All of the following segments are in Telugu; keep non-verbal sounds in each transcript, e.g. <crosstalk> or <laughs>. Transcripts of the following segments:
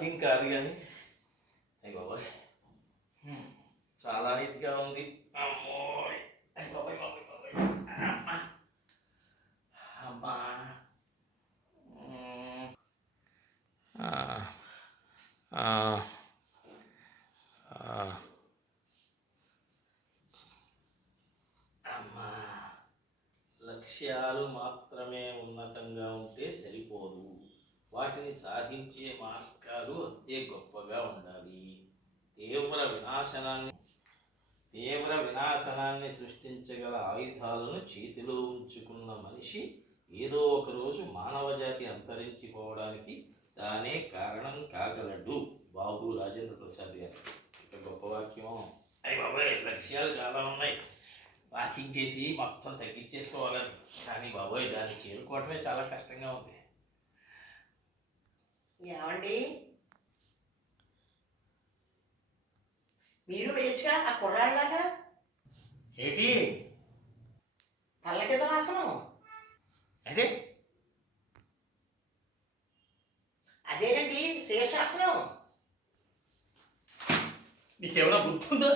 వాకింగ్ కాదు కానీ. అయ్యి బాబాయ్. చాలా ఇదిగా ఉంది. అమ్మోయ్. అయ్యి బాబాయ్ బాబాయ్ బాబాయ్. అమ్మా. అమ్మా. అమ్మా. లక్ష్యాలు మాత్రమే ఉన్నతంగా ఉంటే సరిపోదు. వాటిని సాధించే మార్గాలు అంతే గొప్పగా ఉండాలి. తీవ్ర వినాశనాన్ని తీవ్ర వినాశనాన్ని సృష్టించగల ఆయుధాలను చేతిలో ఉంచుకున్న మనిషి ఏదో ఒక రోజు మానవజాతి అంతరించిపోవడానికి తానే కారణం కాగలడు. బాబు రాజేంద్ర ప్రసాద్ గారు. ఇక గొప్ప వాక్యం అయ్యి బాబాయ్ లక్ష్యాలు చాలా ఉన్నాయి. వాకింగ్ చేసి మొత్తం తగ్గించేసుకోవాలని. కానీ బాబోయ్ దాన్ని చేరుకోవటమే చాలా కష్టంగా ఉంది. ఏమండి? మీరు వేయచ్చుగా ఆ కుర్రాళ్ళలాగా? ఏంటి? తల్ల కింద ఆసనం అంటే అదేనండి శీర్షాసనం నీకేమైనా బుద్ధి ఉందా?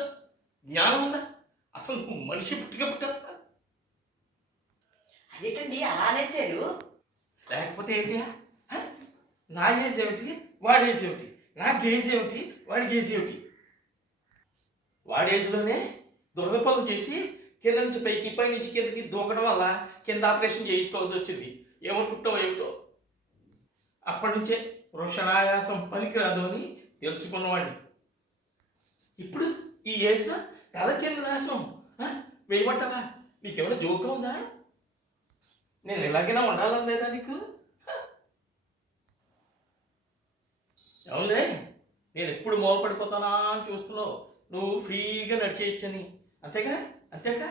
జ్ఞానం ఉందా? అసలు నువ్వు మనిషి పుట్టిక పుట్ట? అదేంటండి అలా అనేసారు లేకపోతే ఏంటి? నా ఏజ్ ఏమిటి? వాడి ఏజ్ ఏమిటి? నాకు ఏజ్ ఏమిటి? వాడికి ఏజ్ ఏమిటి? వాడి ఏజ్లోనే దురద పనులు చేసి కింద నుంచి పైకి పై నుంచి కిందకి దూకడం వల్ల కింద ఆపరేషన్ చేయించుకోవాల్సి వచ్చింది. ఏమనుకుంటావు ఏమిటో? అప్పటి నుంచే వృషణాయాసం పనికిరాదు అని తెలుసుకున్నవాడిని. ఇప్పుడు ఈ ఏజ్ తల కింద రాసం వేయమంటావా? నీకేమైనా జోక్గా ఉందా? నేను ఎలాగైనా ఉండాలని లేదా నీకు? అవునులే నేను ఎప్పుడు మూలపడిపోతానా అని చూస్తున్నావు. నువ్వు ఫ్రీగా నడిచేయచ్చని అంతేగా? అంతేగా?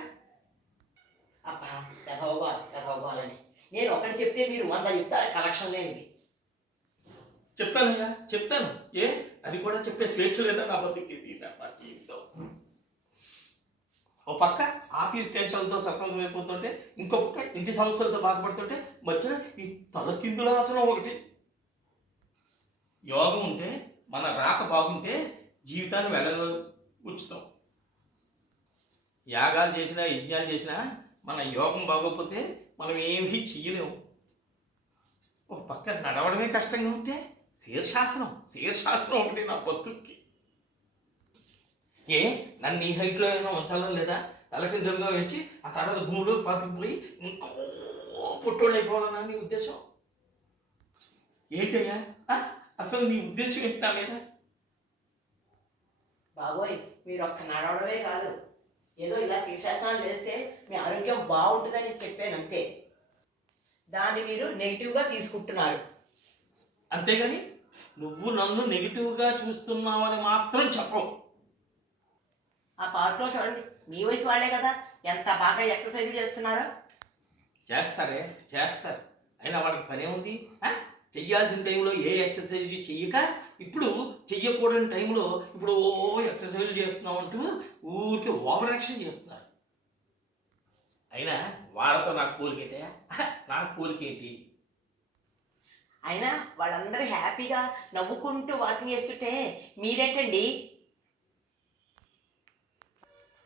అబ్బా పెదవగోవాలి పెదవగోవాలని నేను ఒకటి చెప్తే మీరు వంద చెప్తారు? కలెక్షన్ లేనివి. చెప్తానయ్యా చెప్తాను. ఏ? అది కూడా చెప్పే స్వేచ్ఛ లేదా నా బతికి? నా జీవితం. ఓ పక్క ఆఫీస్ టెన్షన్తో సక్సెస్ అయిపోతుంటే ఇంకో పక్క ఇంటి సమస్యలతో బాధపడుతుంటే మధ్యన ఈ తలకిందుల ఆసనం ఒకటి. యోగం ఉంటే మన రాక బాగుంటే జీవితాన్ని వెళ్ళ ఉంచుతాం యాగాలు చేసినా యజ్ఞాలు చేసినా మన యోగం బాగోకపోతే మనం ఏమీ చెయ్యలేము ఒక పక్క నడవడమే కష్టంగా ఉంటే శీర్షాసనం శీర్షాసనం ఒకటి నా పొత్తుకి ఏ నన్ను ఈ హైట్లో ఏమైనా ఉంచాలని లేదా? తలకిందులుగా వేసి ఆ తర్వాత భూమిలో పాతుకుపోయి ఇంకో పుట్టోళ్ళు అయిపోవాలన్నా నీ ఉద్దేశం? ఏంటయ్యా? అసలు నీ ఉద్దేశం ఏంటి నా మీద? బాబోయ్ మీరు ఒక్క నడవడమే కాదు. ఏదో ఇలా శీర్షాసనాలు వేస్తే మీ ఆరోగ్యం బాగుంటుందని చెప్పాను అంతే. దాన్ని మీరు నెగిటివ్గా తీసుకుంటున్నారు. అంతేగాని నువ్వు నన్ను నెగిటివ్గా చూస్తున్నావని మాత్రం చెప్పవు. ఆ పార్క్లో చూడండి మీ వయసు వాళ్ళే కదా. ఎంత బాగా ఎక్సర్సైజ్ చేస్తున్నారో. చేస్తారే చేస్తారు. అయినా వాడికి పనే ఉంది? చెయ్యాల్సిన టైంలో ఏ ఎక్సర్సైజ్ చెయ్యక ఇప్పుడు చెయ్యకూడని టైంలో ఇప్పుడు ఓ ఎక్సర్సైజ్ చేస్తున్నాం అంటూ ఊరికే ఓవర్ యాక్షన్ చేస్తున్నారు. అయినా వాళ్ళతో నాకు పోలికేటే <laughs> నాకు పోలికేంటి అయినా వాళ్ళందరూ హ్యాపీగా నవ్వుకుంటూ వాకింగ్ చేస్తుంటే మీరేంటండి?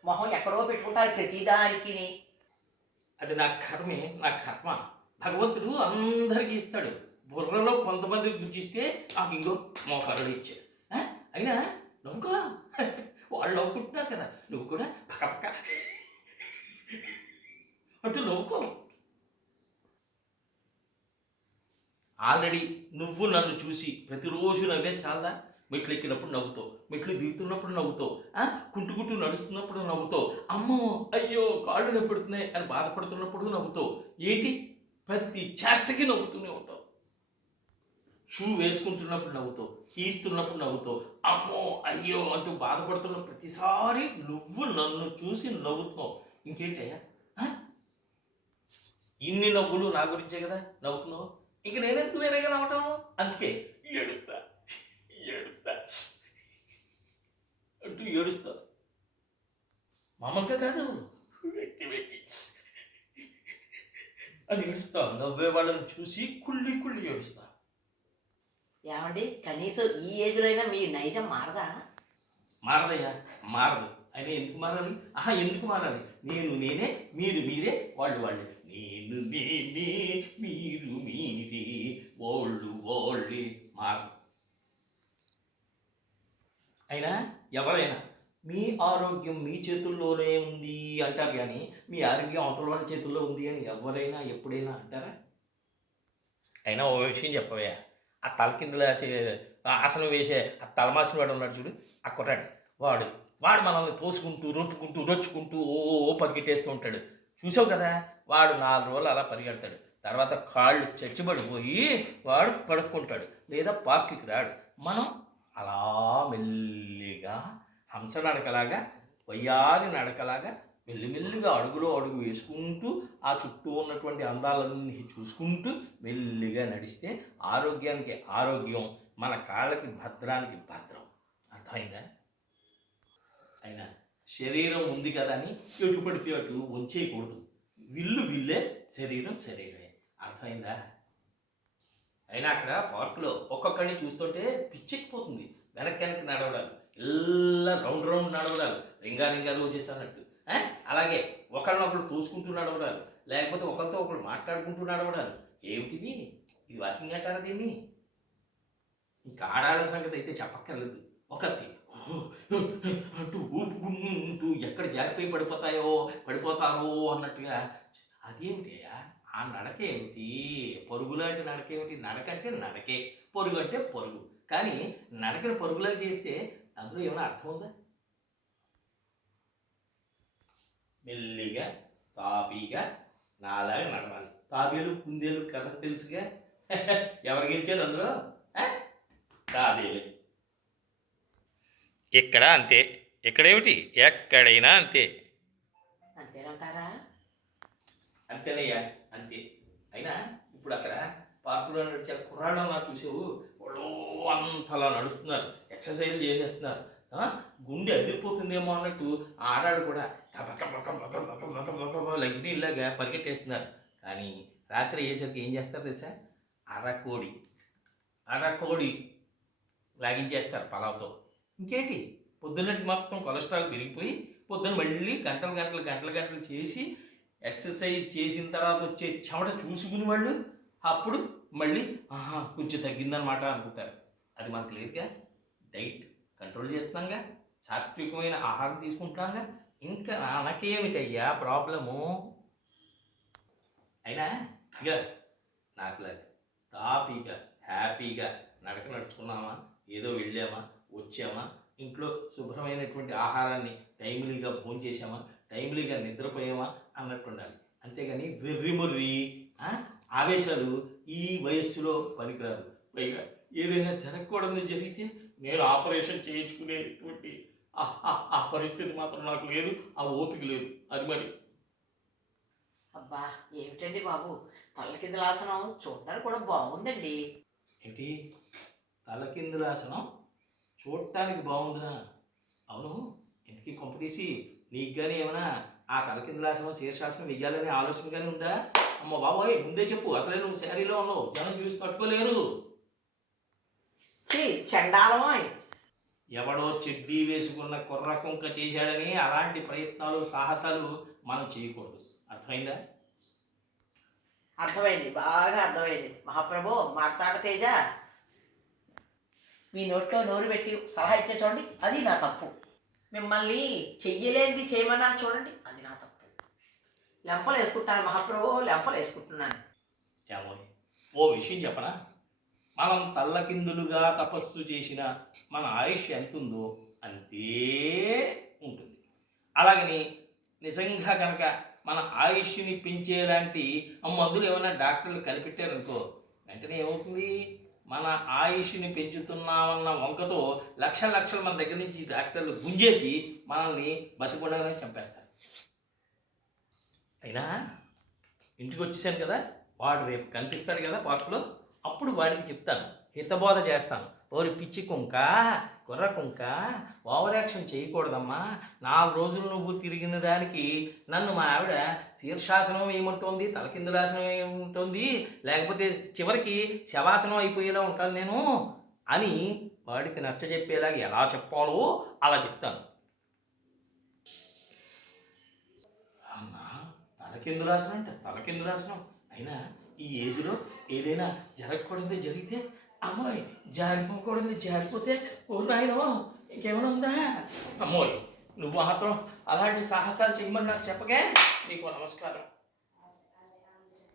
మొహం ఎక్కడో పెట్టుకుంటారు ప్రతిదానికి అది నా కర్మే నా కర్మ. భగవంతుడు అందరికీ ఇస్తాడు. బుర్రలో కొంతమంది గుర్తిస్తే నాకు ఇంకో మోకారుడు ఇచ్చాడు అయినా? నవ్వుకో. వాళ్ళు నవ్వుకుంటున్నారు కదా. నువ్వు కూడా పక్క పక్క. అంటూ నవ్వుకో. ఆల్రెడీ నువ్వు నన్ను చూసి ప్రతిరోజు నవ్వే చాలా మెట్లు ఎక్కినప్పుడు నవ్వుతావు మెట్లు దిగుతున్నప్పుడు నవ్వుతావు కుంటుకుంటూ నడుస్తున్నప్పుడు నవ్వుతావు అమ్మో అయ్యో కాళ్ళు నొప్పుడుతున్నాయి అని బాధపడుతున్నప్పుడు నవ్వుతావు ఏంటి? ప్రతి చేష్టకి నవ్వుతూనే ఉంటావు. షూ వేసుకుంటున్నప్పుడు నవ్వుతావు తీస్తున్నప్పుడు నవ్వుతావు అమ్మో అయ్యో అంటూ బాధపడుతున్న ప్రతిసారి నువ్వు నన్ను చూసి నవ్వుతున్నావు ఇంకేంటయ్యా? ఇన్ని నవ్వులు నా గురించే కదా నవ్వుతున్నావు? ఇంక నేనెందుకు వేరేగా నవ్వటం? అందుకే ఏడుస్తా ఏడుస్తా అంటూ ఏడుస్తా. మామూలుగా కాదు. వ్యక్తి వ్యక్తి అని ఏడుస్తా నవ్వే వాళ్ళని చూసి కుళ్ళి కుళ్ళి ఏడుస్తా. ఏమండి? కనీసం ఈ ఏజ్లో అయినా మీ నైజం మారదా? మారదయ్యా మారదు. ఆయన ఎందుకు మారాలి? ఆహా ఎందుకు మారాలి? నేను నేనే మీరు మీరే వాళ్ళు వాళ్ళే. నేను నేనే మీరు మీరే వాళ్ళు వాళ్ళే మారదు అయినా ఎవరైనా మీ ఆరోగ్యం మీ చేతుల్లోనే ఉంది అంటారు కానీ మీ ఆరోగ్యం అవతల వాళ్ళ చేతుల్లో ఉంది అని ఎవరైనా ఎప్పుడైనా అంటారా? అయినా ఓ విషయం చెప్పవయ్యా. ఆ తల కింద వేసే ఆసనం వేసే ఆ తలమాసిన వాడు ఉన్నాడు చూడు ఆ కుర్రాడు. వాడు వాడు మనల్ని తోసుకుంటూ రొట్టుకుంటూ రొచ్చుకుంటూ ఓ ఓ పరిగెట్టేస్తూ ఉంటాడు. చూసావు కదా? వాడు నాలుగు రోజులు అలా పరిగెడతాడు. తర్వాత కాళ్ళు చచ్చిబడిపోయి వాడు పడుకుంటాడు. లేదా పార్క్కి రాడు. మనం అలా మెల్లిగా హంస నడకలాగా వయ్యారి నడకలాగా మెల్లిమెల్లిగా అడుగులో అడుగు వేసుకుంటూ ఆ చుట్టూ ఉన్నటువంటి అందాలన్నీ చూసుకుంటూ మెల్లిగా నడిస్తే ఆరోగ్యానికి ఆరోగ్యం మన కాళ్ళకి భద్రానికి భద్రం. అర్థమైందా? అయినా శరీరం ఉంది కదా అని ఎటు పడితే అటు వంచేయకూడదు. విల్లు విల్లే శరీరం శరీరమే. అర్థమైందా? అయినా అక్కడ పార్కులో ఒక్కొక్కడిని చూస్తుంటే పిచ్చెక్కిపోతుంది. వెనక్కి వెనక్కి నడవడాలు. ఇలా రౌండ్ రౌండ్ నడవడాలు. రింగా రింగాలు వచ్చేసానట్టు అలాగే ఒకళ్ళనొకళ్ళు తోసుకుంటూ నడవడాలు లేకపోతే ఒకరితో ఒకరు మాట్లాడుకుంటూ నడవడాలు. ఏమిటిది ఇది వాకింగ్ అంటారా దీన్ని? ఇంకా ఆడాళ్ళ సంగతి అయితే చెప్పక్కర్లేదు. ఒకటి అంటూ ఊపుకుంటూ ఎక్కడ జారిపోయి పడిపోతాయో పడిపోతారో అన్నట్టుగా అదేమిటయ్యా ఆ నడక ఏమిటి? పరుగులాంటి నడక ఏమిటి? నడక అంటే నడకే పరుగు అంటే పరుగు. కానీ నడకని పరుగులా చేస్తే అందులో ఏమైనా అర్థం ఉందా? మెల్లిగా తాపీగా నాలాగా నడవాలి. తాబేలు కుందేలు కథ తెలుసుగా? <laughs> ఎవరు గెలిచారు అందులో? ఆ? తాబేలు. ఇక్కడ అంతే? ఇక్కడేమిటి ఎక్కడైనా అంతే. అంతేనంటారా? అంతేనయ్యా అంతే. అయినా ఇప్పుడు అక్కడ పార్కులో నడిచే కుర్రాళ్ళు అలా చూసావు వాళ్ళు అంతలా నడుస్తున్నారు ఎక్సర్సైజ్ చేసేస్తున్నారు? గుండె అదిరిపోతుందేమో అన్నట్టు ఆడాడు కూడా లగ్నీలాగా పరిగెట్టేస్తున్నారు కానీ రాత్రి అయ్యేసరికి ఏం చేస్తారు తెలుసా అరకోడి అరకోడి లాగించేస్తారు పలావ్తో ఇంకేంటి పొద్దున్నటి మొత్తం కొలెస్ట్రాల్ పెరిగిపోయి పొద్దున్న మళ్ళీ గంటలు గంటలు గంటలు గంటలు చేసి ఎక్సర్సైజ్ చేసిన తర్వాత వచ్చే చెమట చూసుకుని వాళ్ళు అప్పుడు మళ్ళీ ఆహా కొంచెం తగ్గిందనమాట అనుకుంటారు అది మనకు లేదుగా డైట్ కంట్రోల్ చేస్తున్నాంగా సాత్వికమైన ఆహారం తీసుకుంటున్నాగా. ఇంకా నాకేమిటయ్యా ప్రాబ్లము? అయినా ఇక నాకు లేదు తాపీగా హ్యాపీగా నడక నడుచుకున్నామా ఏదో వెళ్ళామా వచ్చామా ఇంట్లో శుభ్రమైనటువంటి ఆహారాన్ని టైమ్లీగా భోజనం చేసామా టైమ్లీగా నిద్రపోయామా అన్నట్టు ఉండాలి అంతేగాని వెర్రిముర్రి ఆవేశాలు ఈ వయస్సులో పనికిరాదు. పైగా ఏదైనా జరగకూడదని జరిగితే నేను ఆపరేషన్ చేయించుకునేటువంటి ఆ- పరిస్థితి మాత్రం నాకు లేదు ఆ ఓపిక లేదు. అది మరి. అబ్బా ఏమిటండి బాబు? తల్ల కిందల ఆసనం చూడడానికి కూడా బాగుందండి. ఏంటి? తలకిందులాసనం చూడటానికి బాగుందినా? అవును ఇంతకీ కొంపతీసి నీకు కానీ ఏమైనా ఆ తలకిందులాసనం శీర్షాసనం వెయ్యాలనే ఆలోచన కానీ ఉందా? అమ్మ బాబోయ్ ముందే చెప్పు. అసలే నువ్వు శారీలో ఉన్నావు. జనం చూసి పట్టుకోలేరు. ఎవడో చెడ్డీ వేసుకున్న కుర్ర కుంక చేశాడని అలాంటి ప్రయత్నాలు సాహసాలు మనం చేయకూడదు. అర్థమైందా? అర్థమైంది బాగా అర్థమైంది. మహాప్రభు మార్తాడ తేజ. మీ నోట్లో నోరు పెట్టి సలహా ఇచ్చే చూడండి అది నా తప్పు. మిమ్మల్ని చెయ్యలేనిది చేయమన్నాను చూడండి అది నా తప్పు. లెంపలు వేసుకుంటాను మహాప్రభు లెంపలు వేసుకుంటున్నాను ఏమో ఓ విషయం చెప్పనా? మనం తల్లకిందులుగా తపస్సు చేసిన మన ఆయుష్ ఎంత ఉందో అంతే ఉంటుంది. అలాగని నిజంగా కనుక మన ఆయుష్ని పెంచేలాంటి మందులు ఏమైనా డాక్టర్లు కనిపెట్టారనుకో వెంటనే ఏమవుతుంది? మన ఆయుష్ని పెంచుతున్నామన్న వంకతో లక్ష లక్షలు మన దగ్గర నుంచి డాక్టర్లు గుంజేసి మనల్ని బతికుండగానే చంపేస్తారు. అయినా ఇంటికి వచ్చేసాను కదా వాడు రేపు కనిపిస్తాడు కదా పార్కులో అప్పుడు వాడికి చెప్తాను. హితబోధ చేస్తాను. ఓరి పిచ్చి కుంక కుర్ర కుంక ఓవర్ యాక్షన్ చేయకూడదమ్మా. నాలుగు రోజులు నువ్వు తిరిగిన దానికి నన్ను మా ఆవిడ శీర్షాసనం ఏముంటుంది తలకిందులాసనం ఏముంటుంది లేకపోతే చివరికి శవాసనం అయిపోయేలా ఉంటాను నేను అని వాడికి నచ్చజెప్పేలాగా ఎలా చెప్పాలో అలా చెప్తాను. అన్న తలకిందులాసనం అంటే తలకిందులాసనం. అయినా ఈ ఏజ్లో ఏదైనా జరగకూడదు జరిగితే అమ్మాయి జారిపోకూడదు జారిపోతే ఓ నాయనో ఇంకేమైనా ఉందా? అమ్మోయ్ నువ్వు మాత్రం అలాంటి సాహసాలు చేయమని నాకు చెప్పగా నీకు నమస్కారం.